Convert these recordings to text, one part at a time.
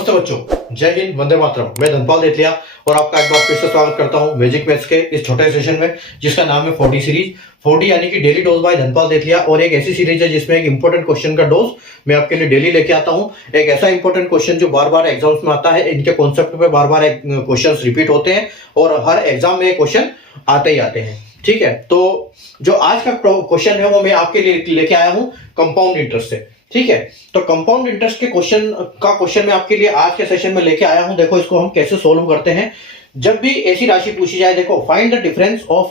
नमस्ते बच्चों, जय हिंद, वंदे मातरम। मैं धनपाल देतलिया और आपका एक बार फिर से स्वागत करता हूं मैजिक मैथ्स के इस छोटे सेशन में, जिसका नाम है 4D सीरीज। 4D यानी कि डेली डोज बाय धनपाल देतलिया, और एक ऐसी सीरीज है जिसमें एक इंपॉर्टेंट क्वेश्चन का डोज मैं आपके लिए डेली लेके आता हूं। एक ऐसा इंपॉर्टेंट क्वेश्चन जो बार बार एग्जाम्स में आता है, इनके कॉन्सेप्ट पे बार बार क्वेश्चन रिपीट होते हैं और हर एग्जाम में क्वेश्चन आते ही आते हैं। ठीक है, तो जो आज का क्वेश्चन है वो मैं आपके लिए लेके आया हूं कंपाउंड इंटरेस्ट से। ठीक है, तो कंपाउंड इंटरेस्ट के क्वेश्चन मैं आपके लिए आज के सेशन में लेके आया हूं। देखो इसको हम कैसे सोल्व करते हैं। जब भी ऐसी राशि पूछी जाए, देखो find the difference of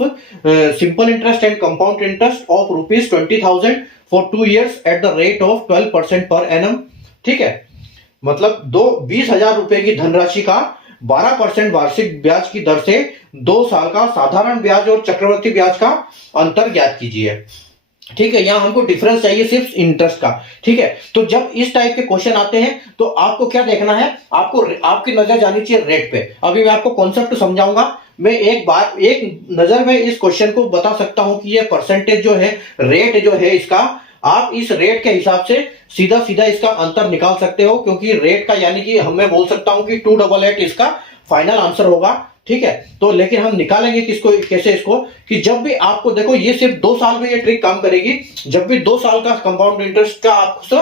simple interest and compound interest of ₹20,000 for 2 years at the rate of 12% per annum. ठीक है, मतलब 20,000 रुपए की धनराशि का 12% वार्षिक ब्याज की दर से 2 साल का साधारण ब्याज और चक्रवृद्धि ब्याज का अंतर ज्ञात कीजिए। ठीक है, यहां हमको डिफरेंस चाहिए सिर्फ इंटरेस्ट का। ठीक है, तो जब इस टाइप के क्वेश्चन आते हैं तो आपको क्या देखना है, आपको आपकी नजर जानी चाहिए रेट पे। अभी मैं आपको कॉन्सेप्ट समझाऊंगा। मैं एक नजर में इस क्वेश्चन को बता सकता हूं कि ये परसेंटेज जो है, रेट जो है इसका, आप इस रेट के हिसाब से सीधा सीधा इसका अंतर निकाल सकते हो, क्योंकि रेट का यानी कि मैं बोल सकता हूं कि 288 इसका फाइनल आंसर होगा। ठीक है, तो लेकिन हम निकालेंगे किसको, कैसे इसको, कि जब भी आपको देखो ये सिर्फ 2 साल में ये ट्रिक काम करेगी। जब भी 2 साल का कंपाउंड इंटरेस्ट का आपको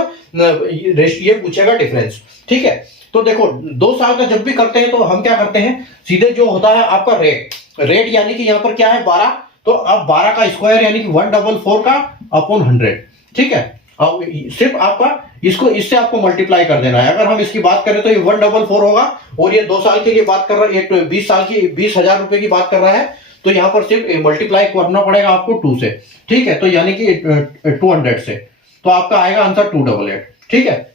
ये पूछेगा डिफरेंस। ठीक है, तो देखो 2 साल का जब भी करते हैं तो हम क्या करते हैं, सीधे जो होता है आपका रेट यानी कि यहाँ पर क्या है 12, तो अब 12 का स्क्वायर यानी कि 144 का अपॉन 100। ठीक है, अब सिर्फ आपका इसको इससे आपको मल्टीप्लाई कर देना है। अगर हम इसकी बात करें तो ये 144 होगा, और ये 2 साल के लिए बात कर रहा है, ये 20 साल की 20,000 रुपए की बात कर रहा है, तो यहां पर सिर्फ मल्टीप्लाई करना पड़ेगा आपको 2 से। ठीक है, तो यानी कि 200 से, तो आपका आएगा आंसर 288। ठीक है,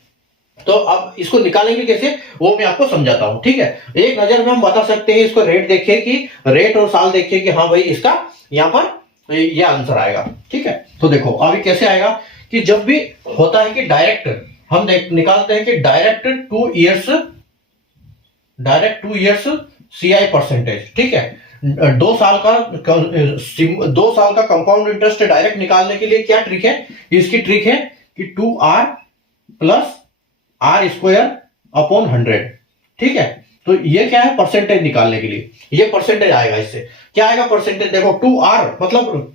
तो अब इसको निकालेंगे कैसे वो मैं आपको समझाता हूं। ठीक है, एक नजर में हम बता सकते हैं, इसको रेट देखिए कि रेट और साल देखिए कि हाँ भाई इसका यहां पर ये आंसर आएगा। ठीक है, तो देखो अभी कैसे आएगा कि जब भी होता है कि डायरेक्ट हम निकालते हैं कि डायरेक्ट 2 years CI परसेंटेज। ठीक है, 2 साल का कंपाउंड इंटरेस्ट डायरेक्ट निकालने के लिए क्या ट्रिक है, इसकी ट्रिक है कि 2R plus R square upon 100। ठीक है, तो ये क्या है, परसेंटेज निकालने के लिए ये परसेंटेज आएगा। इससे क्या आएगा परसेंटेज, देखो 2R मतलब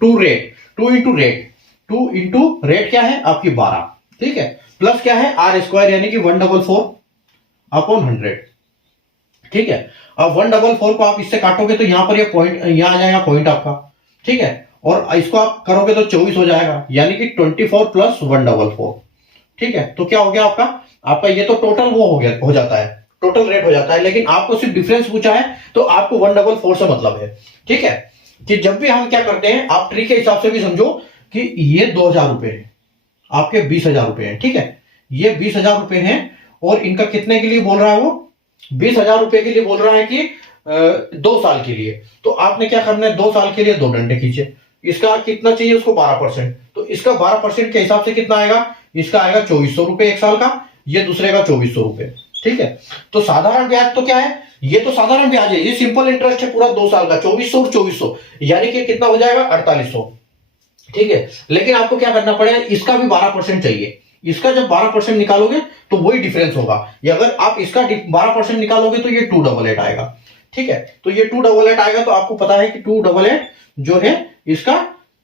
2 इंटू रेट क्या है आपकी 12। ठीक है, प्लस क्या है R स्क्वायर यानी कि 144 अपॉन 100। ठीक है, अब 144 को आप इससे काटोगे तो यहां पर ये पॉइंट, यहां आ जाएगा पॉइंट आपका। ठीक है, और इसको आप करोगे तो 24 हो जाएगा, यानी कि 24 प्लस 144। ठीक है, तो क्या हो गया आपका ये तो टोटल वो हो जाता है, टोटल रेट हो जाता है। लेकिन आपको सिर्फ डिफरेंस पूछा है तो आपको 144 से मतलब है। ठीक है, कि जब भी हम क्या करते हैं, आप ट्री के हिसाब से भी समझो कि ये 2,000 रुपए है, आपके 20,000 रुपए है। ठीक है, ये 20,000 रुपए हैं, और इनका कितने के लिए बोल रहा है वो, 20,000 रुपए के लिए बोल रहा है कि 2 साल के लिए। तो आपने क्या करना है, 2 साल के लिए 2 डंडे खींचे। इसका कितना चाहिए उसको 12%, तो इसका 12% के हिसाब से कितना आएगा, इसका आएगा 2,400 रुपए एक साल का, ये दूसरे का 2,400 रुपए। ठीक है, तो साधारण ब्याज तो क्या है, ये तो साधारण ब्याज है, ये सिंपल इंटरेस्ट है पूरा 2 साल का, 2,400 और 2,400 यानी कि कितना हो जाएगा 4,800। ठीक है, लेकिन आपको क्या करना पड़ेगा, इसका भी 12% चाहिए। इसका जब 12% निकालोगे तो वही डिफरेंस होगा। ये अगर आप इसका 12% निकालोगे तो ये 288 आएगा। ठीक है, तो ये 288 आएगा, तो आपको पता है कि 288 जो है इसका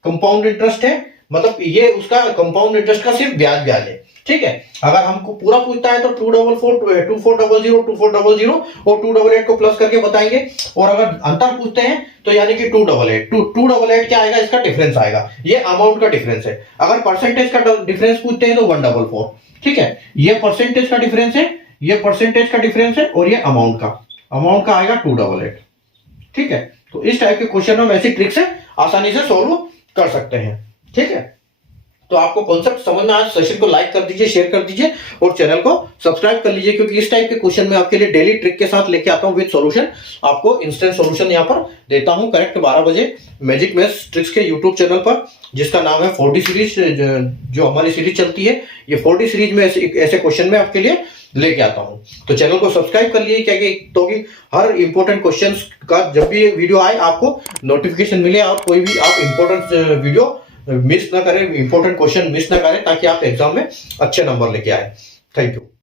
कंपाउंड इंटरेस्ट है, मतलब ये उसका कंपाउंड इंटरेस्ट का सिर्फ ब्याज है। ठीक है, अगर हमको पूरा पूछता है तो 244, 2400, 2400 और 288 को प्लस करके बताएंगे, और अगर अंतर पूछते हैं तो यानी कि 288 क्या आएगा, इसका डिफरेंस आएगा, ये अमाउंट का डिफरेंस है। अगर परसेंटेज का डिफरेंस पूछते हैं तो 144। ठीक है, ये परसेंटेज का डिफरेंस है, ये परसेंटेज का डिफरेंस है, और ये अमाउंट का आएगा 288। ठीक है, तो इस टाइप के क्वेश्चन हम ऐसी ट्रिक से आसानी से सोल्व कर सकते हैं। ठीक है, तो आपको कॉन्सेप्ट समझ में आया, सेशन को लाइक कर दीजिए, शेयर कर दीजिए और चैनल को सब्सक्राइब कर लीजिए, क्योंकि इस टाइप के क्वेश्चन मैं आपके लिए डेली ट्रिक के साथ लेके आता हूं विद सॉल्यूशन। आपको इंस्टेंट सॉल्यूशन यहां पर देता हूं करेक्ट 12 बजे मैजिक मैथ्स ट्रिक्स के यूट्यूब चैनल पर, जिसका नाम है 4D सीरीज। जो हमारी सीरीज चलती है, ये 4D सीरीज में ऐसे क्वेश्चन में आपके लिए लेके आता हूं। तो चैनल को सब्सक्राइब कर लीजिए, क्या तो कि हर इंपॉर्टेंट क्वेश्चंस का जब भी वीडियो आए आपको नोटिफिकेशन मिले, और कोई भी आप इंपॉर्टेंट वीडियो मिस ना करें, इंपॉर्टेंट क्वेश्चन मिस ना करें, ताकि आप एग्जाम में अच्छे नंबर लेके आए। Thank you.